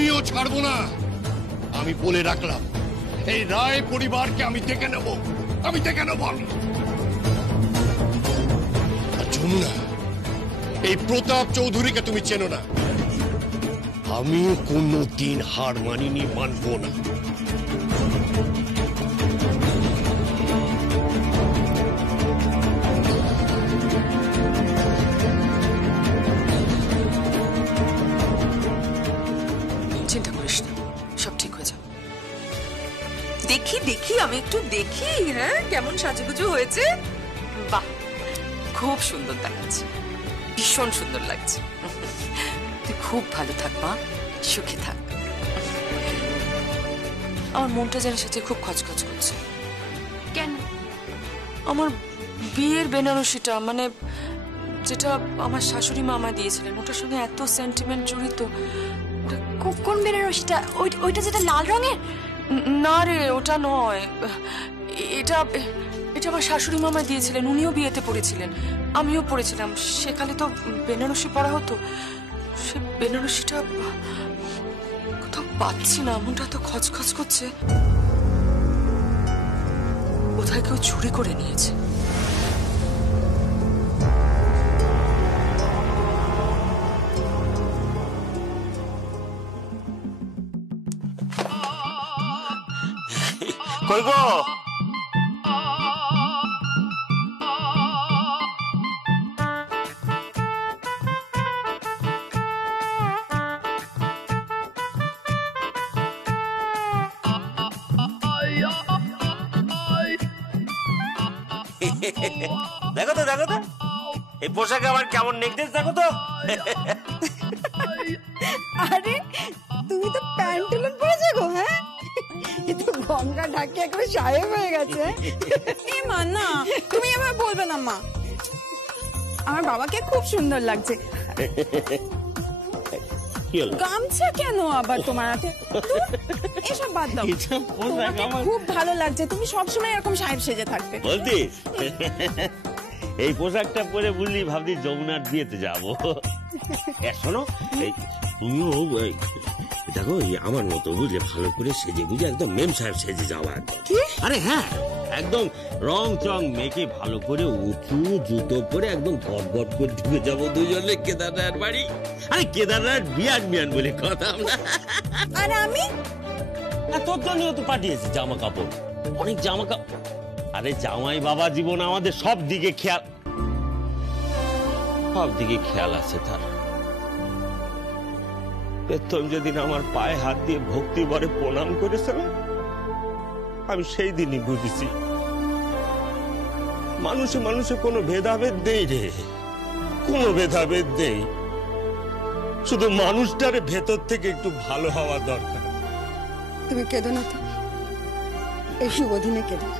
আমিও ছাড়বো না। আমি বলে রাখলাম, এই রায় পরিবারকে আমি দেখে নেব, আমি দেখে নেব। আমি যমুনা, এই প্রতাপ চৌধুরীকে তুমি চেনো না। আমি কোনোদিন হার মানিনি, মানবো না। চিন্তা করিস না, সব ঠিক হয়ে যাবে। দেখি দেখি আমি একটু দেখি, হ্যাঁ কেমন সাজুগুজু হয়েছে। বাহ, খুব সুন্দর দেখাচ্ছে, ভীষণ সুন্দর লাগছে। তুই খুব ভালো থাক মা, সুখে থাক। আমার মনটা যেন সাথে খুব খচখচ করছে। কেন? আমার বিয়ের বেনারসিটা, মানে যেটা আমার শাশুড়ি মা আমায় দিয়েছিলেন, ওটার সঙ্গে এত সেন্টিমেন্ট জড়িত। কোন বেনারসিটা? ওইটা যেটা লাল রঙের? না রে, ওটা নয়। এটা এটা আমার শাশুড়ি মামা দিয়েছিলেন, উনিও বিয়েতে পড়েছিলেন, আমিও পড়েছিলাম। সেখানে তো বেনারসি পরা হতো। সে বেনারসিটা কোথাও পাচ্ছি না, মনটা তো খচখচ করছে। কোথায় কেউ চুরি করে নিয়েছে। কই গো? দেখো তো দেখো তো, এই পোশাকে আমার কেমন নেকলেস দেখো তো। আরে তুমি তো প্যান্টুলন পরেছো গো। হ্যাঁ, এ তো গঙ্গা ঢাকে একবারে সাহেব হয়ে গেছে। এ মা, না তুমি এবার বলবে না মা, আমার বাবাকে খুব সুন্দর লাগছে। গামছা কেন আবার তোমার হাতে? এসব বাদ দাও, তোমাকে খুব ভালো লাগছে, তুমি সবসময় এরকম সাহেব সেজে থাকবে। বলতিস এই পোশাকটা পরে বুঝলি ভাবছি যমুনার বিয়েতে যাবো। শোনো, তুমিও দেখো আমার মতো বুঝলে ভালো করে সেজে বুঝে একদম মেম সাহেব সেজে যাওয়া। আরে হ্যাঁ, একদম রং চং মেখে ভালো করে উঁচু জুতো পরে একদম গট গট করে ঢুকে যাবো দুজনে কেদারনাথ বাড়ি। আরে কেদারনাথ বিয়ান বলে কথা আমরা। আর আমি তোর জন্যও তো পাঠিয়েছি জামা কাপড়, অনেক জামা কাপড়। আরে জামাই বাবা জীবন আমাদের সব দিকে খেয়াল আছে তার। প্রথম যেদিন আমার পায়ে হাত দিয়ে ভক্তি ভরে প্রণাম করেছিল, আমি সেই দিনই বুঝেছি মানুষে মানুষে কোনো ভেদাভেদ নেই রে, কোনো ভেদাভেদ নেই। শুধু মানুষটার ভেতর থেকে একটু ভালো হওয়া দরকার। তুমি কেঁদো না তো, এই শুভ দিনে কেঁদো না।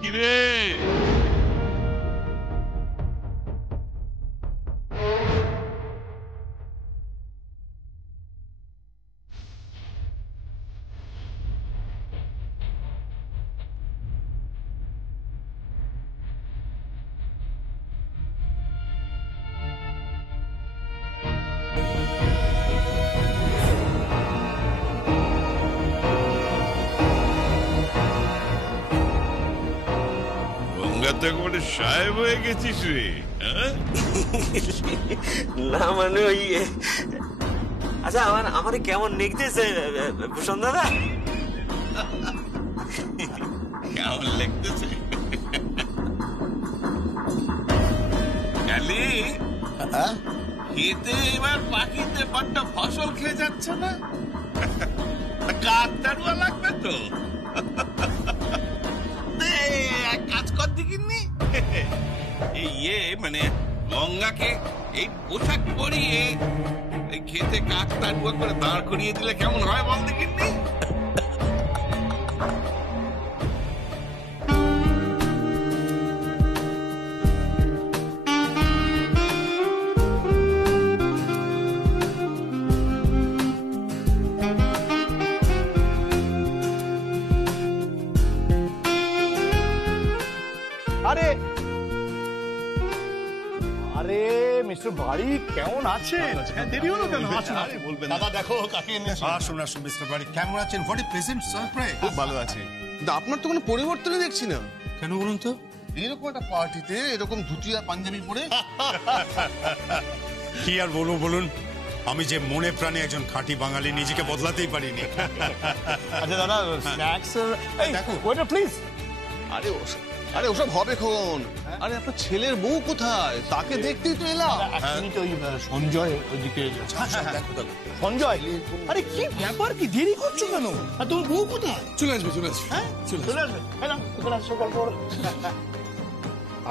কিরে একবারে সাহেব হয়ে গেছিস রে? না মানে ওই, আচ্ছা আমার কেমন লিখতেছে ভূষণ দাদা? কেমন লাগতেছে? খেতে এবার পাখিতে বড্ড ফসল খেয়ে যাচ্ছে না? কাক দারুয়া লাগবে তো। কাজ কর দেখিনি মানে গঙ্গাকে এই পোশাক পরিয়ে খেতে কাক তাড়ুয়া করে দাঁড় করিয়ে দিলে কেমন হয় বল দেখিনি? আরে মিস্টার বাড়ি কেমন আছেন? দেরি হলো কেন? আসুন। বলবেন দাদা দেখো কাকে এনেছি। আসুন আসুন মিস্টার বাড়ি কেমন আছেন? What a pleasant surprise. খুব ভালো আছি। কিন্তু আপনার তো কোনো পরিবর্তনই দেখছি না। কেন বলুন তো? এরকম একটা পার্টিতে এরকম ধুতি আর পাঞ্জাবি পরে কি আর বলবো বলুন, আমি যে মনে প্রাণে একজন খাঁটি বাঙালি, নিজেকে বদলাতেই পারিনি। আচ্ছা দাদা স্ন্যাক্স দেখো। Waiter please. আরে আরে ওসব হবে খন। আরে আপনার ছেলের বউ কোথায়? তাকে দেখতেই তো এলাম। অ্যাকচুয়ালি তো ওই সঞ্জয় ওইদিকে। দেখো দেখো। সঞ্জয়, আরে কি ব্যাপার, কি দেরি করছো কেন? আর তোমার বউ কোথায়? চলে আসবে চলে আসবে। হ্যাঁ চলে আসবে।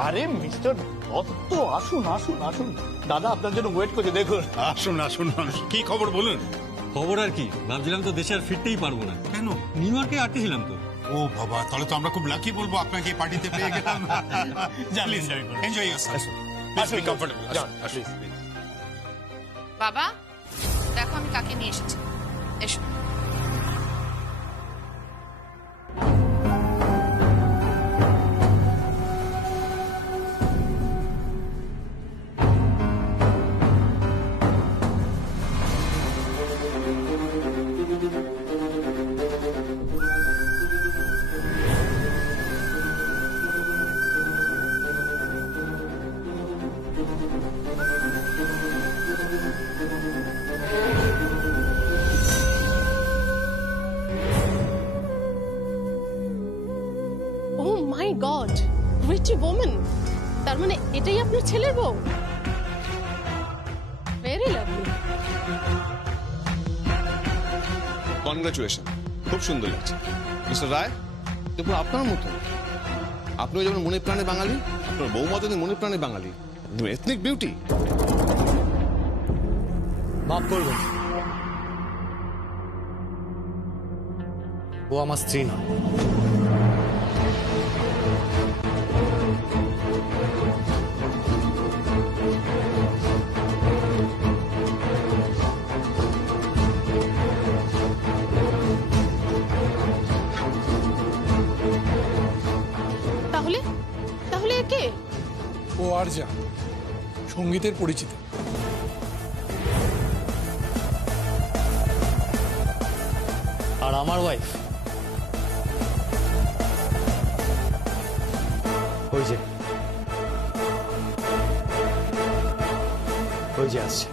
আরে মিস্টার দত্ত আসুন আসুন আসুন, দাদা আপনার জন্য ওয়েট করছে, দেখুন। আসুন আসুন আসুন। কি খবর বলুন? খবর আর কি, ভাবছিলাম তো দেশে আর ফিরতেই পারবো না। কেন? নিউ ইয়র্কে আটকেছিলাম তো। ও বাবা, তাহলে তো আমরা খুব লাকি বলবো, আপনাকে এই পার্টিতে পেয়ে গেলাম। Please, enjoy yourself. Please be comfortable. আসুন। বাবা দেখো আমি কাকে নিয়ে এসেছি, এসো। ও মাই গড, রিচি ওম্যান, তার মানে এটাই আপনার ছেলের বউ? Very lovely. কনগ্রাচুলেশন, খুব সুন্দর লাগছে। মিস্টার রায়, দেখুন আপনার মতো, আপনিও যেমন মনে প্রাণে বাঙালি, আপনার বউ মতো মনে প্রাণে বাঙালি, এথনিক বিউটি। মাফ করবেন, ও আমার স্ত্রী নয়। তাহলে তাহলে কে? ও আর যা সঙ্গীতের পরিচিত। আর আমার ওয়াইফ ওই যে আসছে।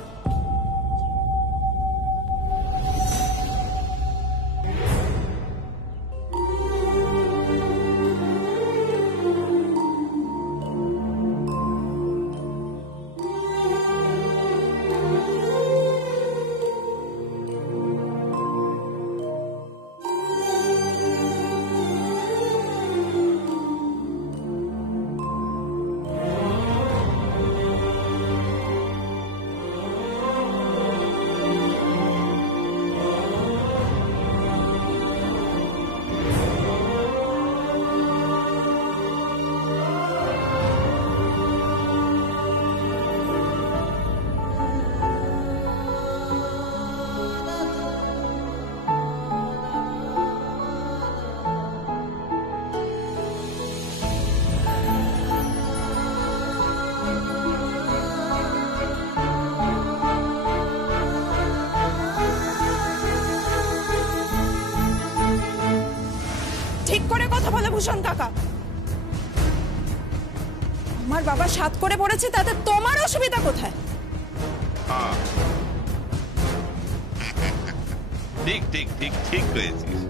ঠিক করে কথা বলে ভূষণ কাকা। আমার বাবা সাত করে পড়েছে, তাতে তোমার অসুবিধা কোথায়? ঠিক ঠিক ঠিক ঠিক হয়েছিস,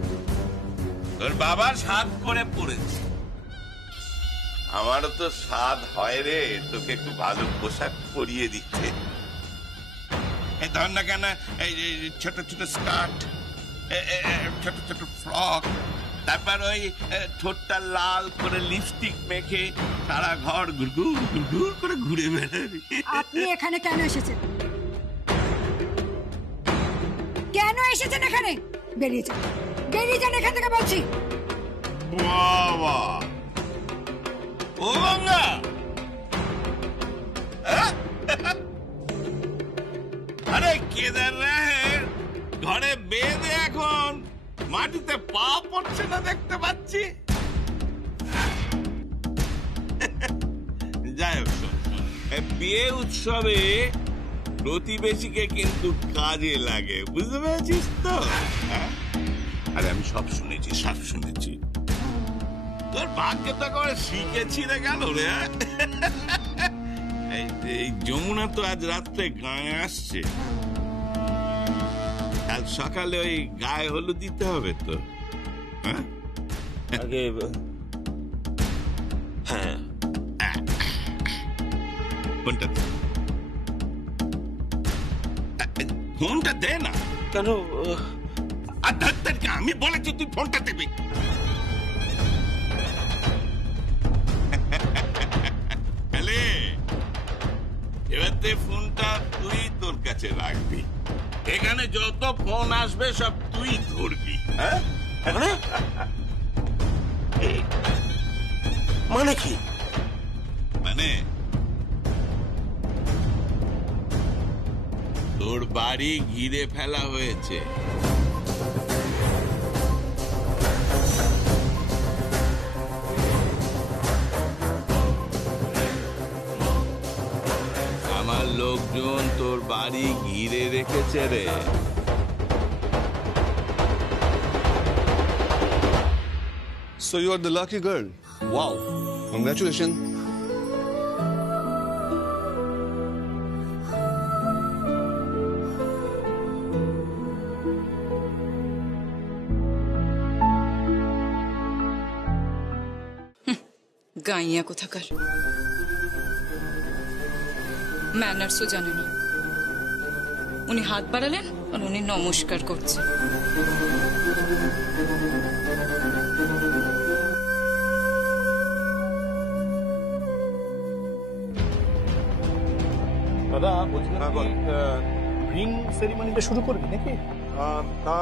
তোর বাবা সাধ করে পড়েছে, আমারও তো সাধ হয় রে তোকে একটু ভালো পোশাক পরিয়ে দিতে। এই ধর না কেন, এই ছোট ছোট স্কার্ট, ছোট ছোট ফ্রক, তারপর ওই ঠোঁটটা লাল করে লিপস্টিক মেখে সারা ঘর ঘুরঘুর ঘুরঘুর করে ঘুরে বেড়াবি। আপনি এখানে কেন এসেছেন? কেন এসেছেন এখানে? বেরিয়ে যান, বেরিয়ে যান এখান থেকে বলছি। বাবা ও গঙ্গা, আরে কেদারের ঘরে বেঁধে এখন মাটিতে পা পড়ছে না দেখতে পাচ্ছি। যাই হোক, বিয়ে উৎসবে প্রতিবেশীকে কিন্তু কাজে লাগে, বুঝতে পেরেছিস তো? আরে আমি সব শুনেছি। তোর ভাগ্য তো করে শিখেছি রে গেল রে। এই যমুনা তো আজ রাত্রে গায়ে আসছে, কাল সকালে ওই গায়ে হলুদ দিতে হবে তো। আগে হ্যাঁ, ফোনটা দে না। কেন? আমি বলেছি তুই ফোনটা দেবি। এবার ফোনটা তুই তোর কাছে রাখবি, এখানে যত ফোন আসবে সব তুই ধরবি। মানে কি? মানে তোর বাড়ি ঘিরে ফেলা হয়েছে। আমার লোকজন তোর বাড়ি ঘিরে রেখেছে রে। So you are the lucky girl. Wow. Congratulations. গাইয়া কোথাকার, ম্যানার্সও জানে না। উনি হাত বাড়ালেন আর উনি নমস্কার করছে। দাদা বলছিলাম রিং সেরিমনিটা শুরু করবি নাকি? তা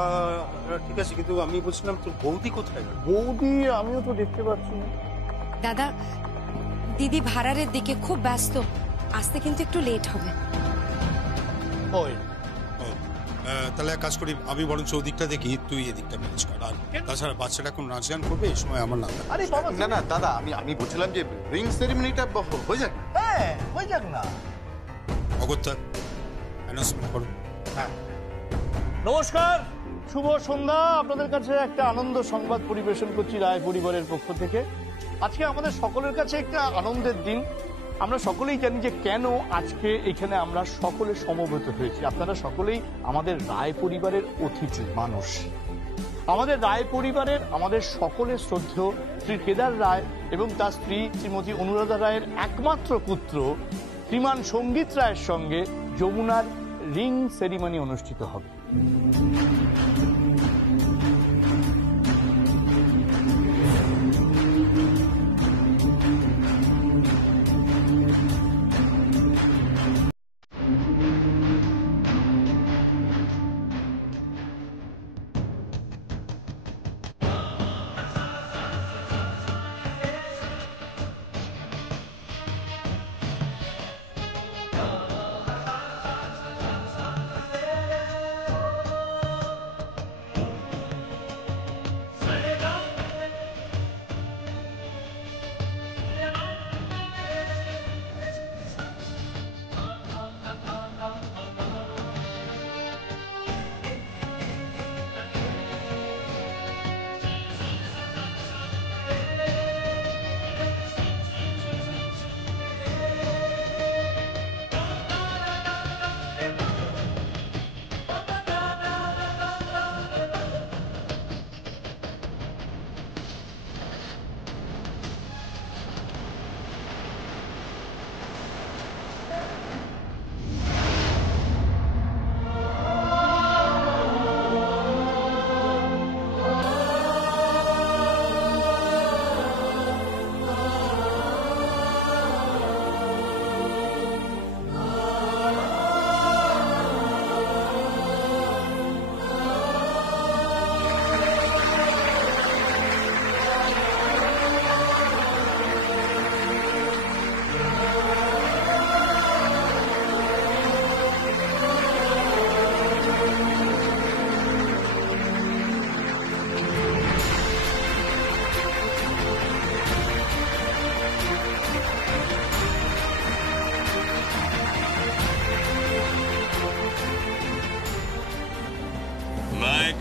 ঠিক আছে, কিন্তু আমি বলছিলাম তোর বৌদি কোথায়? বৌদি আমিও তো দেখতে পাচ্ছি না। দাদা, দিদি ভাড়ারের দিকে খুব ব্যস্ত, আসতে কিন্তু একটু লেট হবে। তাহলে এক কাজ করি, আমি বরং চৌদিকটা দেখি, তুই এদিকটা ম্যানেজ কর। আর তাছাড়া বাচ্চাটা এখন নাচ গান করবে, এই সময় আমার না। আরে বাবা, না না দাদা, আমি বলছিলাম যে রিং সেরিমনিটা হয়ে যাক। হ্যাঁ হয়ে যাক না। অগত্যা অ্যানাউন্সমেন্ট করো। হ্যাঁ, নমস্কার, শুভ সন্ধ্যা। আপনাদের কাছে একটা আনন্দ সংবাদ পরিবেশন করছি রায় পরিবারের পক্ষ থেকে। আজকে আমাদের সকলের কাছে একটা আনন্দের দিন। আমরা সকলেই জানি যে কেন আজকে এখানে আমরা সকলে সমবেত হয়েছি। আপনারা সকলেই আমাদের রায় পরিবারের অতিথি মানুষ। আমাদের রায় পরিবারের, আমাদের সকলের শ্রদ্ধেয় শ্রী কেদার রায় এবং তার স্ত্রী শ্রীমতী অনুরাধা রায়ের একমাত্র পুত্র শ্রীমান সঙ্গীত রায়ের সঙ্গে যমুনার রিং সেরিমনি অনুষ্ঠিত হবে।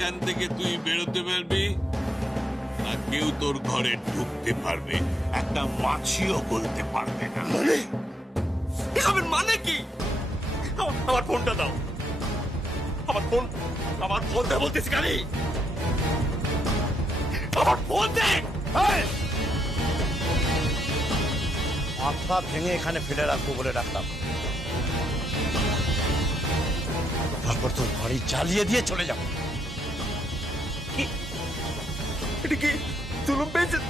এখান থেকে তুই বেরোতে পারবি আর কেউ তোর ঘরে ঢুকতে পারবে, একটা মাছিও গলতে পারবে না। এসবের মানে কি? আমার ফোনটা দাও, আমার ফোন দে বলতেছি কালি, আমার ফোন দে। মাথা ভেঙে এখানে ফেলে রাখবো বলে রাখলাম, তারপর তোর বাড়ি জ্বালিয়ে দিয়ে চলে যাবো। এটা কি জুলুম পেয়েছিস?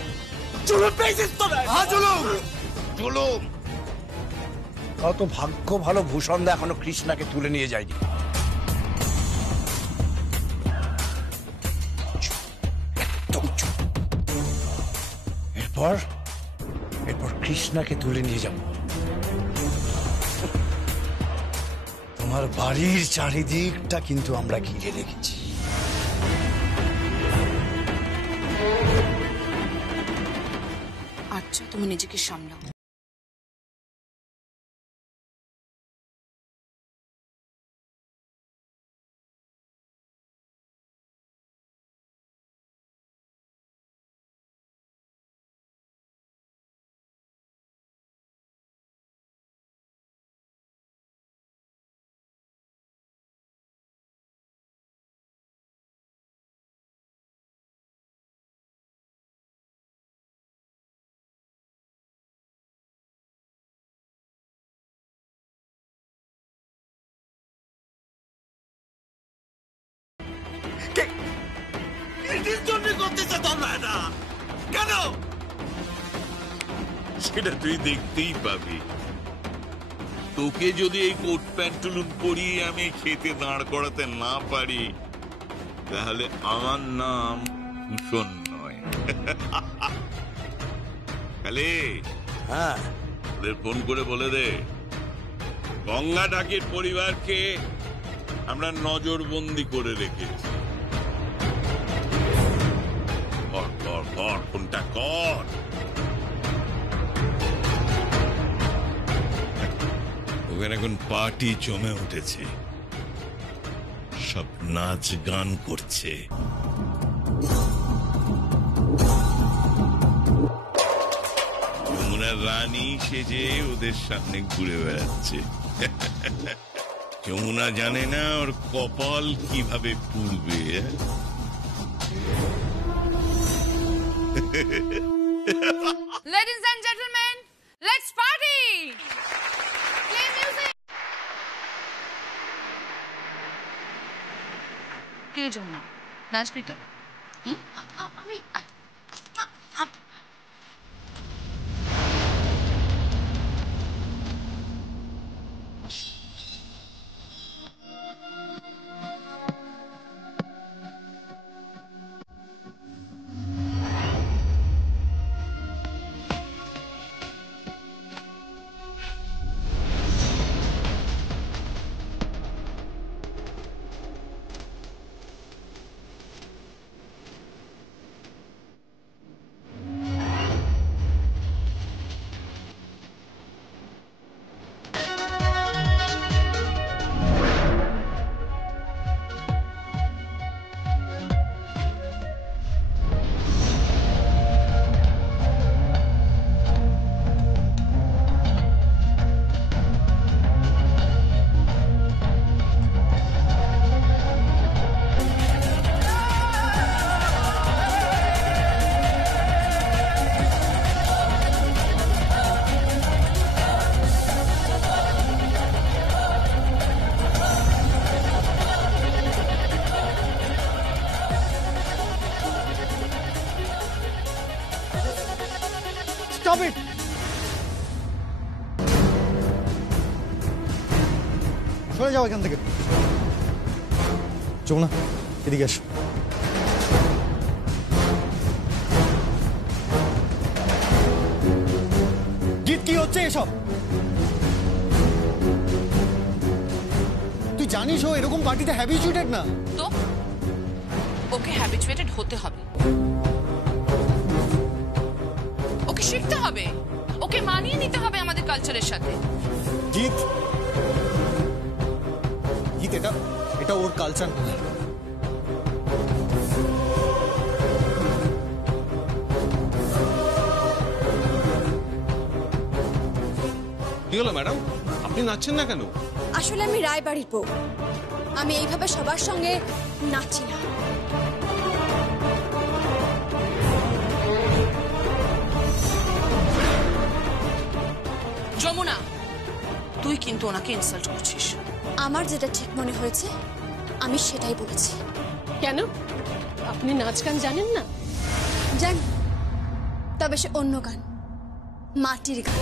জুলুম পেয়েছিস তো? জুলুম কত ভাগ্য ভালো, ভূষণদা এখনো কৃষ্ণাকে তুলে নিয়ে যায়নি। একদম চুপ। এরপর কৃষ্ণাকে তুলে নিয়ে যাব। তোমার বাড়ির চারিদিকটা কিন্তু আমরা ঘিরে রেখেছি। আচ্ছা, তুমি নিজেকে সামলাও। কেন সেটা তুই দেখতেই পাবি। তোকে যদি এই কোট প্যান্টুলুন পরিয়ে আমি খেতে দাঁড় করাতে না পারি, তাহলে আমার নাম ভূষণ নয়। খালি হ্যাঁ, ওদের ফোন করে বলে দে গঙ্গা ঢাকির পরিবারকে আমরা নজরবন্দি করে রেখেছি। কর ফোনটা কর। ওখানে এখন পার্টি জমে উঠেছে, সব নাচ গান করছে। যমুনার রানী সেজে ওদের সামনে ঘুরে বেড়াচ্ছে। যমুনা জানে না ওর কপাল কিভাবে পুড়বে। Ladies and gentlemen, let's party! Play music! কে জন্য নাচবি তো? আমি Stop it! সরে যাও এখান থেকে। যমুনা, এদিকে এসো। জিৎ, কি হচ্ছে এসব? তুই জানিস ও এরকম পার্টিতে হ্যাবিচুয়েটেড না। তো ওকে হ্যাবিচুয়েটেড হতে হবে, ওকে শিখতে হবে, ওকে মানিয়ে নিতে হবে আমাদের কালচারের সাথে। জিৎ, এটা ওর কালচার নয়। হলো ম্যাডাম, আপনি নাচছেন না কেন? আসলে আমি রায়বাড়ির বউ, আমি এইভাবে সবার সঙ্গে নাচি না। যমুনা, তুই কিন্তু ওনাকে ইনসাল্ট করছিস। আমার যেটা ঠিক মনে হয়েছে আমি সেটাই বলেছি। কেন, আপনি নাচ গান জানেন না? জানি, তবে সে অন্য গান, মাটির গান।